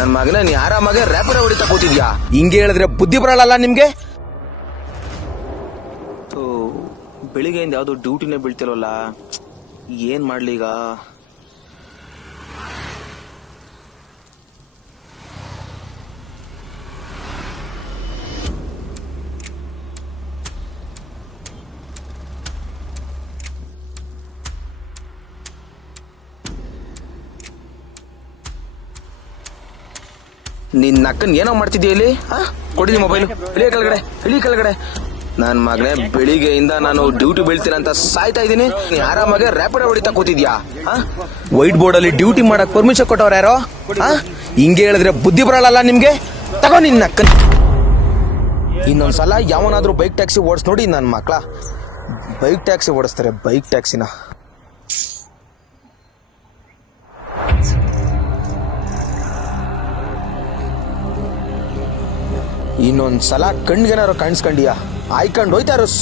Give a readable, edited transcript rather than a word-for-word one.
ನನ್ ಮಗನ ನೀ ಆರಾಮಾಗೆ ರ್ಯಾಪಿಡ ಹೊಡಿತಾ ಕೂತಿದ್ಯಾ? ಹಿಂಗೆ ಹೇಳಿದ್ರೆ ಬುದ್ಧಿ ಬರಲ್ಲ ನಿಮ್ಗೆ? ಬೆಳಿಗ್ಗೆಯಿಂದ ಯಾವ್ದು ಡ್ಯೂಟಿನೇ ಬೀಳ್ತಿರೋಲ್ಲ, ಏನ್ ಮಾಡ್ಲಿ ಈಗ? ನಿನ್ನ ಅಕ್ಕನ್ ಏನೋ ಮಾಡ್ತಿದ್ಯಾ ಇಲ್ಲಿ? ಕೊಡಿ ಮೊಬೈಲ್, ಇಳಿ ಕೆಳಗಡೆ. ನನ್ ಮಗನೇ ಬೆಳಿಗ್ಗೆಯಿಂದ ನಾನು ಡ್ಯೂಟಿ ಬೀಳ್ತೀನಿ ಅಂತ ಸಾಯ್ತಾ ಇದ್ದೀನಿ, ನೀ ಆರಾಮಾಗೆ ರ್ಯಾಪಿಡ್ ಹೊಡಿತಾ ಕೂತಿದ್ಯಾ? ವೈಟ್ ಬೋರ್ಡ್ ಅಲ್ಲಿ ಡ್ಯೂಟಿ ಮಾಡಕ್ ಪರ್ಮಿಷನ್ ಕೊಟ್ಟವ್ರ ಯಾರೋ? ಹಿಂಗೆ ಹೇಳಿದ್ರೆ ಬುದ್ಧಿ ಬರಲ್ಲ ನಿಮ್ಗೆ? ತಗೋ ನಿನ್ನ ಅಕ್ಕನ್. ಇನ್ನೊಂದ್ಸಲ ಯಾವನಾದ್ರೂ ಬೈಕ್ ಟ್ಯಾಕ್ಸಿ ಓಡಿಸ್ ನೋಡಿ ನನ್ನ ಮಕ್ಳ, ಬೈಕ್ ಟ್ಯಾಕ್ಸಿ ಓಡಿಸ್ತಾರೆ, ಬೈಕ್ ಟ್ಯಾಕ್ಸಿನ. ಇನ್ನೊಂದ್ಸಲ ಕಣ್ಗೇನಾರು ಕಾಣಿಸ್ಕೊಂಡಿಯಾ ಆಯ್ಕೊಂಡು ಹೋಯ್ತಾರು.